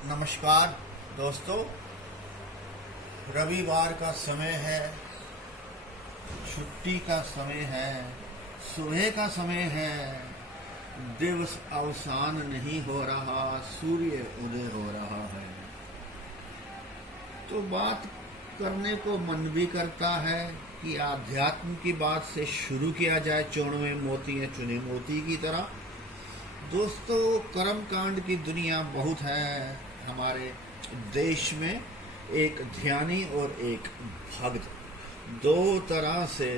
नमस्कार दोस्तों, रविवार का समय है, छुट्टी का समय है, सुबह का समय है, दिवस अवसान नहीं हो रहा, सूर्य उदय हो रहा है। तो बात करने को मन भी करता है कि आध्यात्म की बात से शुरू किया जाए, चौड़वे मोती या चुने मोती की तरह। दोस्तों, कर्म कांड की दुनिया बहुत है हमारे देश में। एक ध्यानी और एक भक्त, दो तरह से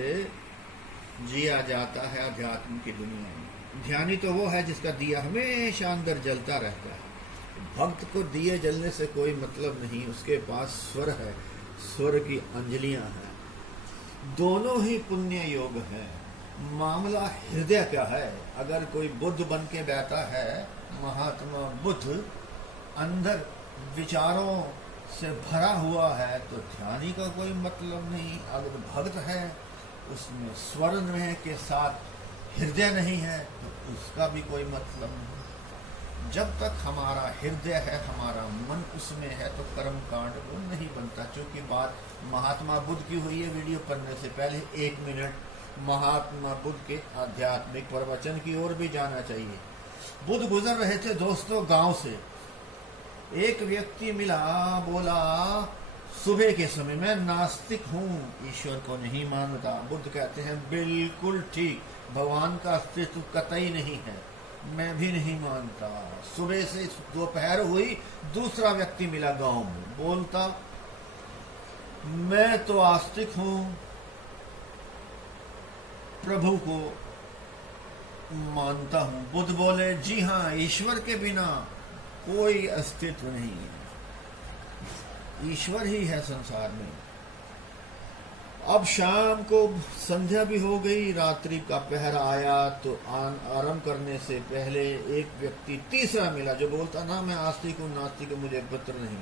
जिया जाता है अध्यात्म की दुनिया में। ध्यानी तो वो है जिसका दिया हमेशा अंदर जलता रहता है। भक्त को दिए जलने से कोई मतलब नहीं, उसके पास स्वर है, स्वर की अंजलियां हैं। दोनों ही पुण्य योग है। मामला हृदय क्या है। अगर कोई बुद्ध बन के बैठा है, महात्मा बुद्ध अंदर विचारों से भरा हुआ है, तो ध्यानी का कोई मतलब नहीं। अगर भक्त है, उसमें स्वर में के साथ हृदय नहीं है, तो उसका भी कोई मतलब नहीं। जब तक हमारा हृदय है, हमारा मन उसमें है, तो कर्म कांड वो नहीं बनता। क्योंकि बात महात्मा बुद्ध की हुई है। वीडियो पढ़ने से पहले 1 मिनट महात्मा बुद्ध के आध्यात्मिक प्रवचन की ओर भी जाना चाहिए। बुद्ध गुजर रहे थे दोस्तों गांव से। एक व्यक्ति मिला, बोला सुबह के समय मैं नास्तिक हूँ, ईश्वर को नहीं मानता। बुद्ध कहते हैं बिल्कुल ठीक, भगवान का अस्तित्व कतई नहीं है, मैं भी नहीं मानता। सुबह से दोपहर हुई, दूसरा व्यक्ति मिला गांव में, बोलता मैं तो आस्तिक हूँ, प्रभु को मानता हूं। बुद्ध बोले जी हाँ, ईश्वर के बिना कोई अस्तित्व नहीं है, ईश्वर ही है संसार में। अब शाम को संध्या भी हो गई, रात्रि का पहर आया, तो आरंभ करने से पहले एक व्यक्ति तीसरा मिला जो बोलता ना मैं आस्तिक हूं, नास्तिक हूं, मुझे पत्र नहीं,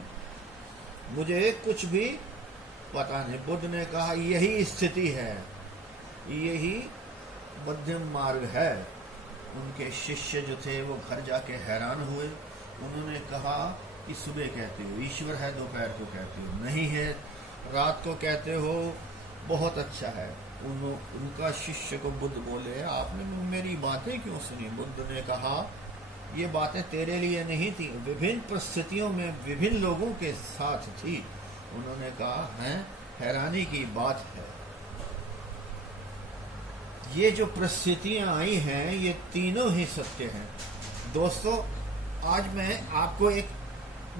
मुझे कुछ भी पता नहीं। बुद्ध ने कहा यही स्थिति है, यही मध्यम मार्ग है। उनके शिष्य जो थे वो घर जाके हैरान हुए। उन्होंने कहा कि सुबह कहते हो ईश्वर है, दोपहर को कहते हो नहीं है, रात को कहते हो बहुत अच्छा है। उनका शिष्य को बुद्ध बोले आपने मेरी बातें क्यों सुनी। बुद्ध ने कहा ये बातें तेरे लिए नहीं थी, विभिन्न परिस्थितियों में विभिन्न लोगों के साथ थी। उन्होंने कहा है, हैरानी की बात है, ये जो परिस्थितियां आई हैं ये तीनों ही सत्य हैं। दोस्तों, आज मैं आपको एक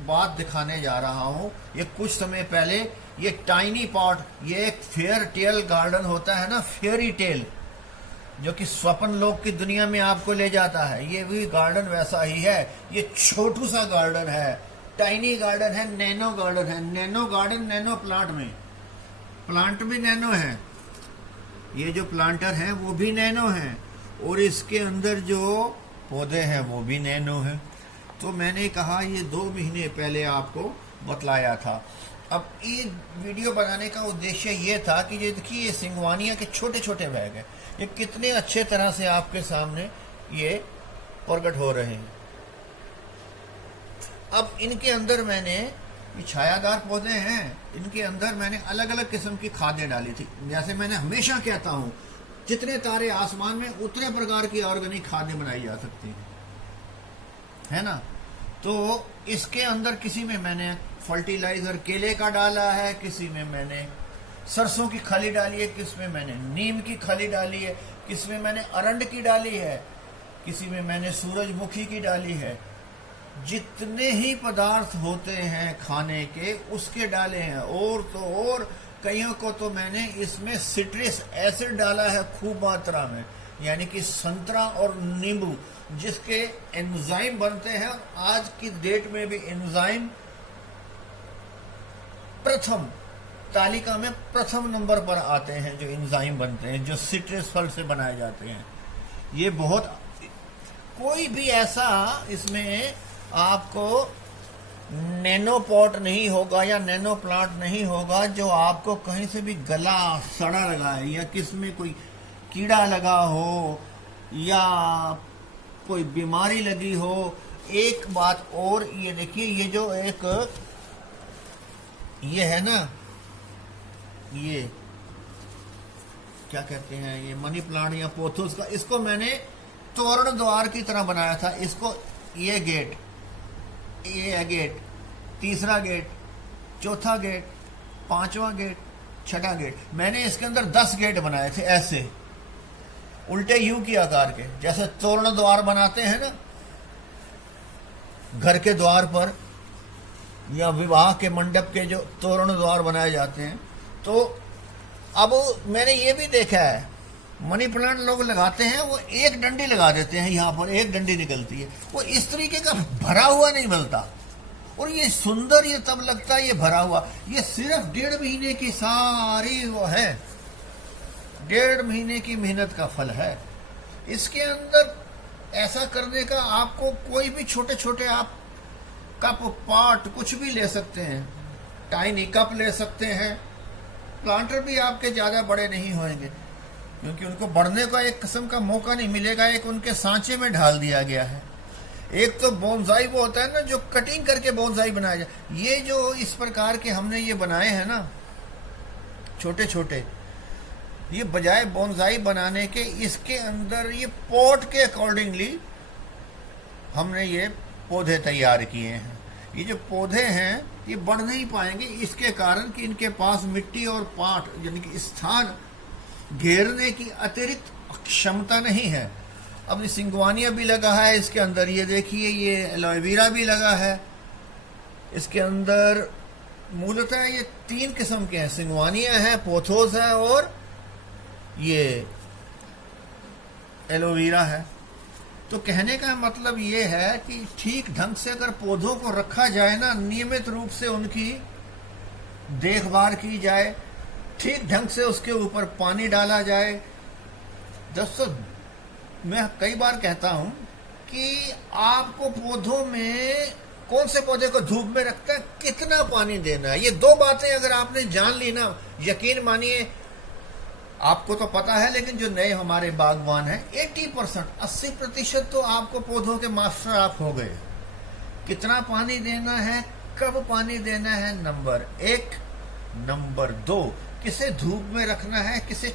बात दिखाने जा रहा हूं। ये कुछ समय पहले ये टाइनी पॉट, ये एक फेयर टेल गार्डन होता है ना, फेयरी टेल, जो कि स्वप्न लोक की दुनिया में आपको ले जाता है, ये भी गार्डन वैसा ही है। ये छोटू सा गार्डन है, टाइनी गार्डन है, नैनो गार्डन है। नैनो गार्डन नैनो प्लांट में, प्लांट भी नैनो है, ये जो प्लांटर हैं वो भी नैनो हैं, और इसके अंदर जो पौधे हैं वो भी नैनो हैं। तो मैंने कहा ये 2 महीने पहले आपको बतलाया था। अब ये वीडियो बनाने का उद्देश्य ये था कि ये देखिए, ये सिंगवानिया के छोटे छोटे बैग हैं, ये कितने अच्छे तरह से आपके सामने ये प्रकट हो रहे हैं। अब इनके अंदर मैंने, ये छायादार पौधे हैं, इनके अंदर मैंने अलग अलग किस्म की खादें डाली थी। जैसे मैंने हमेशा कहता हूं, जितने तारे आसमान में उतने प्रकार की ऑर्गेनिक खादें बनाई जा सकती हैं, है ना। तो इसके अंदर किसी में मैंने फर्टिलाइजर केले का डाला है, किसी में मैंने सरसों की खली डाली है, किसी में मैंने नीम की खली डाली है, किसी में मैंने अरंड की डाली है, किसी में मैंने सूरजमुखी की डाली है। जितने ही पदार्थ होते हैं खाने के उसके डाले हैं। और तो और कईयों को तो मैंने इसमें सिट्रिक एसिड डाला है खूब मात्रा में, यानी कि संतरा और नींबू, जिसके एंजाइम बनते हैं। आज की डेट में भी एंजाइम प्रथम तालिका में प्रथम नंबर पर आते हैं, जो एंजाइम बनते हैं, जो सिट्रस फल से बनाए जाते हैं। ये बहुत, कोई भी ऐसा इसमें आपको नैनो पॉट नहीं होगा या नैनो प्लांट नहीं होगा जो आपको कहीं से भी गला सड़ा लगा है, या किसमें कोई कीड़ा लगा हो, या कोई बीमारी लगी हो, एक बात और, ये देखिए, ये जो एक ये है ना, ये क्या कहते हैं, ये मनी प्लांट या पोथोस का, इसको मैंने तोरण द्वार की तरह बनाया था। इसको ये गेट, ये है गेट, तीसरा गेट, चौथा गेट, पांचवा गेट, छठा गेट। मैंने इसके अंदर 10 गेट बनाए थे ऐसे उल्टे यू की आकार के, जैसे तोरण द्वार बनाते हैं ना घर के द्वार पर, या विवाह के मंडप के जो तोरण द्वार बनाए जाते हैं। तो अब मैंने ये भी देखा है, मनी प्लांट लोग लगाते हैं, वो एक डंडी लगा देते हैं, यहाँ पर एक डंडी निकलती है, वो इस तरीके का भरा हुआ नहीं मिलता। और ये सुंदर ये तब लगता है ये भरा हुआ। ये सिर्फ 1.5 महीने की सारी वो है, 1.5 महीने की मेहनत का फल है। इसके अंदर ऐसा करने का आपको कोई भी छोटे छोटे आप कप पॉट कुछ भी ले सकते हैं, टाइनी कप ले सकते हैं। प्लांटर भी आपके ज़्यादा बड़े नहीं होंगे, क्योंकि उनको बढ़ने का एक किस्म का मौका नहीं मिलेगा। एक उनके सांचे में ढाल दिया गया है। एक तो बोनसाई वो होता है ना जो कटिंग करके बोनसाई बनाया जाए। ये जो इस प्रकार के हमने ये बनाए हैं ना छोटे छोटे, ये बजाय बोनसाई बनाने के इसके अंदर ये पॉट के अकॉर्डिंगली हमने ये पौधे तैयार किए हैं। ये जो पौधे हैं ये बढ़ नहीं पाएंगे इसके कारण कि इनके पास मिट्टी और पाट यानी कि स्थान घेरने की अतिरिक्त क्षमता नहीं है। अब ये सिंगवानिया भी लगा है इसके अंदर, ये देखिए, ये एलोवेरा भी लगा है इसके अंदर। मूलतः ये 3 किस्म के हैं, सिंगवानिया है, पोथोस है और ये एलोवेरा है। तो कहने का मतलब ये है कि ठीक ढंग से अगर पौधों को रखा जाए ना, नियमित रूप से उनकी देखभाल की जाए, ठीक ढंग से उसके ऊपर पानी डाला जाए। दोस्तों, मैं कई बार कहता हूं कि आपको पौधों में कौन से पौधे को धूप में रखता है, कितना पानी देना है, ये 2 बातें अगर आपने जान ली ना, यकीन मानिए आपको तो पता है, लेकिन जो नए हमारे बागवान हैं 80% 80% तो आपको पौधों के मास्टर आप हो गए। कितना पानी देना है, कब पानी देना है, नंबर 1। नंबर 2, किसे धूप में रखना है, किसे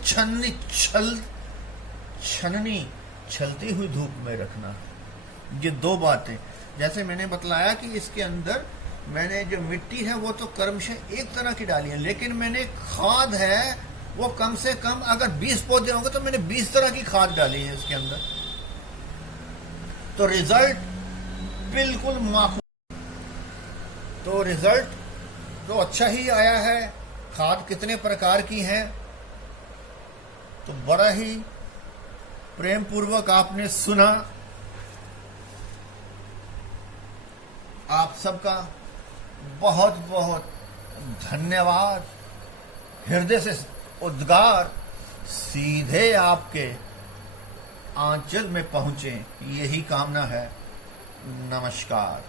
छलती हुई धूप में रखना है। ये 2 बातें। जैसे मैंने बतलाया कि इसके अंदर मैंने जो मिट्टी है वो तो क्रमशः एक तरह की डाली है, लेकिन मैंने खाद है वो कम से कम, अगर 20 पौधे होंगे तो मैंने 20 तरह की खाद डाली है इसके अंदर। तो रिजल्ट बिल्कुल माकूल, तो रिजल्ट तो अच्छा ही आया है। खाद कितने प्रकार की है, तो बड़ा ही प्रेम पूर्वक आपने सुना। आप सबका बहुत बहुत धन्यवाद। हृदय से उद्गार सीधे आपके आंचल में पहुंचे, यही कामना है। नमस्कार।